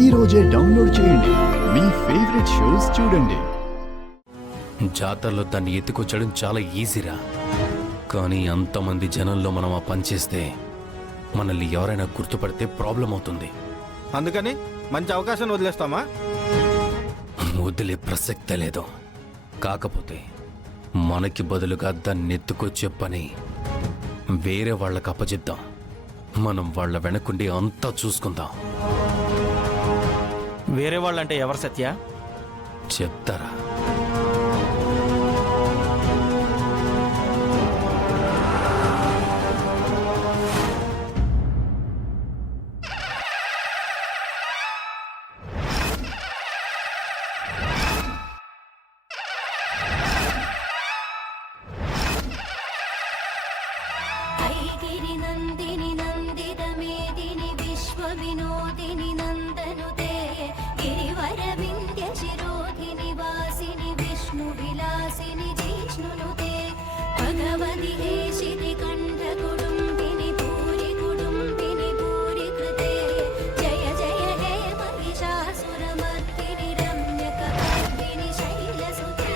ఈ రోజే డౌన్లోడ్ చేయండి. మీ ఫేవరెట్ షోస్ చూడండి. జాతరలో దాన్ని ఎత్తుకొచ్చడం చాలా ఈజీరా, కానీ అంతమంది జనంలో మనం ఆ పని చేస్తే మనల్ని ఎవరైనా గుర్తుపడితే ప్రాబ్లం అవుతుంది. అందుకని మంచి అవకాశం వదిలేస్తామా? వదిలే ప్రసక్తే లేదు. కాకపోతే మనకి బదులుగా దాన్ని ఎత్తుకొచ్చే పని వేరే వాళ్ళకి అప్పచెప్దాం. మనం వాళ్ళ వెనకుండి అంతా చూసుకుందాం. వేరే వాళ్ళంటే ఎవరు సత్య? చెప్తారా? వినోదిని నందనుతే గిరివర వింధ్య శిరోధిని వాసిని విష్ణు విలాసిని జిష్ణునుతే భగవతి హేషితి కంఠ కుటుంబిని భూరి కృతే జయ జయ హే మహిషాసురమర్దిని రమ్యకపర్దిని శైలసుతే.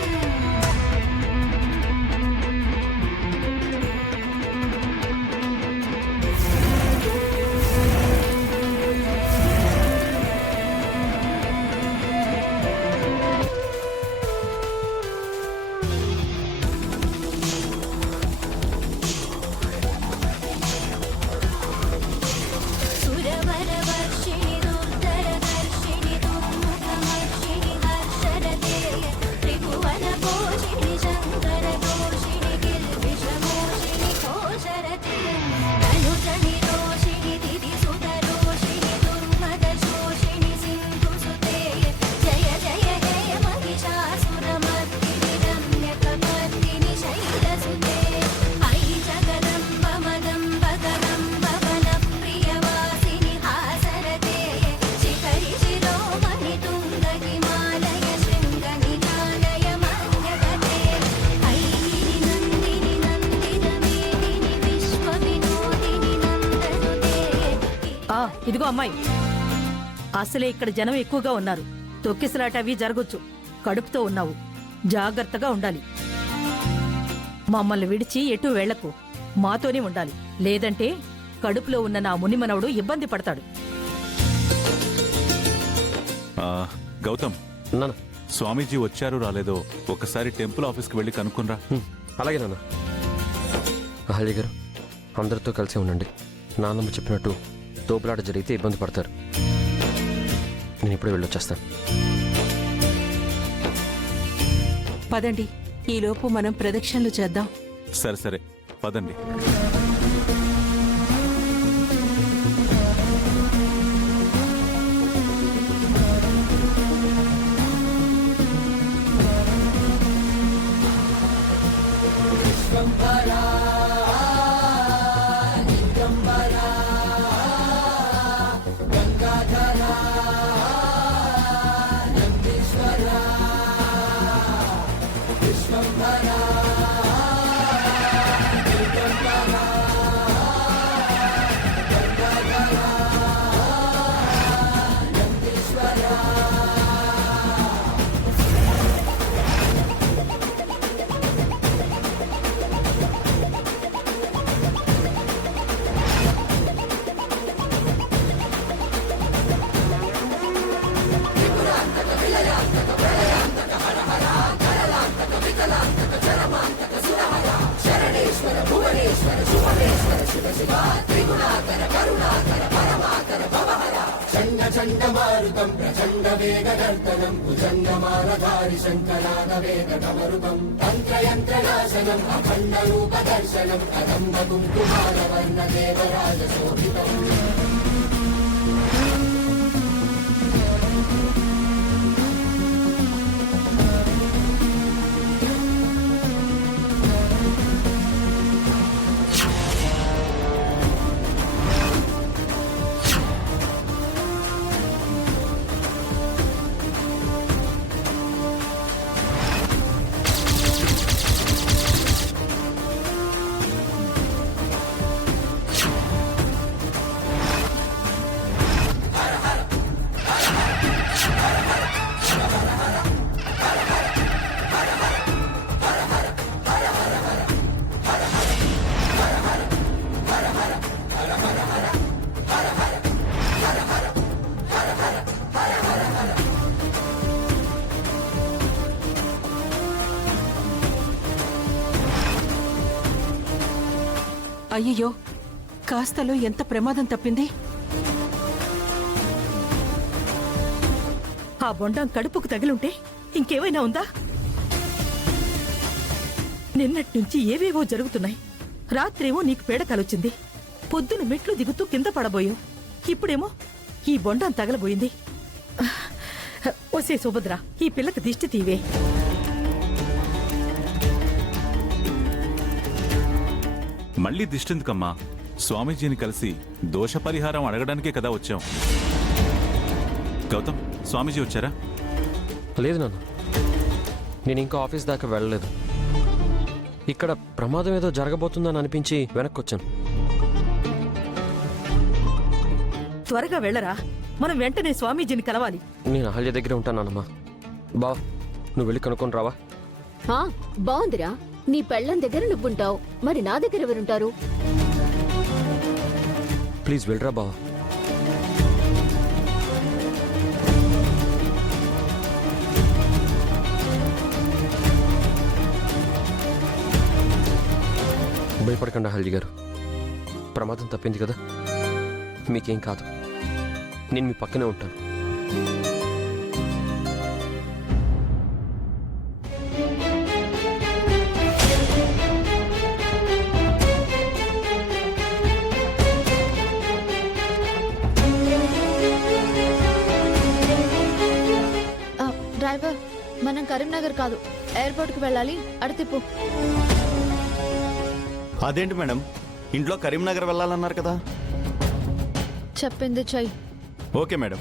ఇదిగో అమ్మాయి, అసలే ఇక్కడ జనం ఎక్కువగా ఉన్నారు. తొక్కిసలాట అవి జరగొచ్చు. కడుపుతో ఉన్నావు, జాగ్రత్తగా ఉండాలి. మమ్మల్ని విడిచి ఎటూ వెళ్లకు, మాతోనే ఉండాలి. లేదంటే కడుపులో ఉన్న నా మునిమనవుడు ఇబ్బంది పడతాడు. గౌతమ్, స్వామీజీ వచ్చారు రాలేదో ఒకసారి టెంపుల్ ఆఫీస్కి వెళ్ళి కనుక్కునరా. అలాగే నాన్న. అహల్య గారు, అందరితో కలిసి ఉండండి. నాన్నమ్మ చెప్పినట్టు తోపులాట జరిగితే ఇబ్బంది పడతారు. నేను ఇప్పుడే వెళ్ళొచ్చేస్తాను. పదండి, ఈలోపు మనం ప్రదక్షిణలు చేద్దాం. సరే సరే, పదండి. చండమారుతం ప్రచండ వేగదర్తనం భుజంగమాలధారి శంకరానవేదకమరుతం తంత్రయంత్రనాశనం అఖండ రూప దర్శనం కదంబ కుంకుమాల వర్ణ దేవరాజ శోభితం. అయ్యయ్యో, కాస్తలో ఎంత ప్రమాదం తప్పింది. ఆ బొండం కడుపుకు తగిలుంటే ఇంకేమైనా ఉందా? నిన్నటి నుంచి ఏవేవో జరుగుతున్నాయి. రాత్రేమో నీకు పీడకలొచ్చింది, పొద్దున మెట్లు దిగుతూ కింద పడబోయావు, ఇప్పుడేమో ఈ బొండం తగలబోయింది. ఒసే సుభద్ర, ఈ పిల్లకి దిష్టి తీవే. మళ్ళీ దిష్టెందుకమ్మా? స్వామీజీని కలిసి దోష పరిహారం అడగడానికే కదా వచ్చాం. గౌతమ్, స్వామీజీ వచ్చారా? లేదు నాన్న, నేను ఇంకా ఆఫీస్ దాకా వెళ్ళలేదు. ఇక్కడ ప్రమాదం ఏదో జరగబోతుందని అనిపించి వెనక్కి వచ్చాను. త్వరగా వెళ్ళరా, మనం వెంటనే స్వామీజీని కలవాలి. నేను అహల్య దగ్గరే ఉంటానమ్మా. బావ, నువ్వు వెళ్ళి కనుక్కొని రావా? బాగుందిరా, నీ పెళ్ళం దగ్గర నువ్వుంటావు, మరి నా దగ్గర ఎవరుంటారు? ప్లీజ్ వెళ్ళరా బావ. భయపడకండి అహల్య గారు, ప్రమాదం తప్పింది కదా, మీకేం కాదు. నేను మీ పక్కనే ఉంటాను. డ్రైవర్, మనం కరీంనగర్ కాదు, ఎయిర్పోర్ట్కి వెళ్ళాలి. అడతిప్పు. అదేంటి మేడం, ఇంట్లో కరీంనగర్ వెళ్ళాలన్నారు కదా? చెప్పింది చెయ్యి. Okay madam.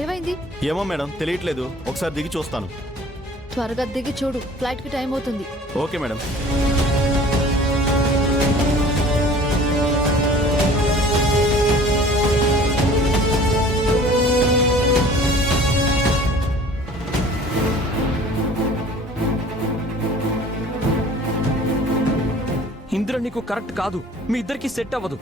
ఏమైంది? ఏమో మేడం, తెలియట్లేదు. ఒకసారి దిగి చూస్తాను. త్వరగా దిగి చూడు, ఫ్లైట్కి టైం అవుతుంది. Okay madam. ఇంద్ర నీకు కరెక్ట్ కాదు, మీ ఇద్దరికి సెట్ అవ్వదు.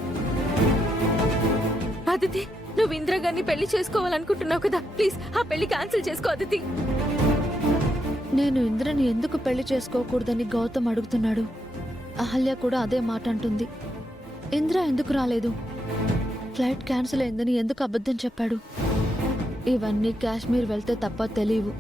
అదితి, నువ్వు ఇందిరాగారిని పెళ్లి చేసుకోవాలనుకుంటున్నావు కదా, ప్లీజ్ ఆ పెళ్లి క్యాన్సిల్ చేసుకో అదితి. నేను ఇంద్రని ఎందుకు పెళ్లి చేసుకోకూడదని గౌతమ్ అడుగుతున్నాడు. అహల్య కూడా అదే మాట అంటుంది. ఇంద్ర ఎందుకు రాలేదు? ఫ్లైట్ క్యాన్సిల్ అయిందని ఎందుకు అబద్ధం చెప్పాడు? ఇవన్నీ కాశ్మీర్ వెళ్తే తప్ప తెలియవు.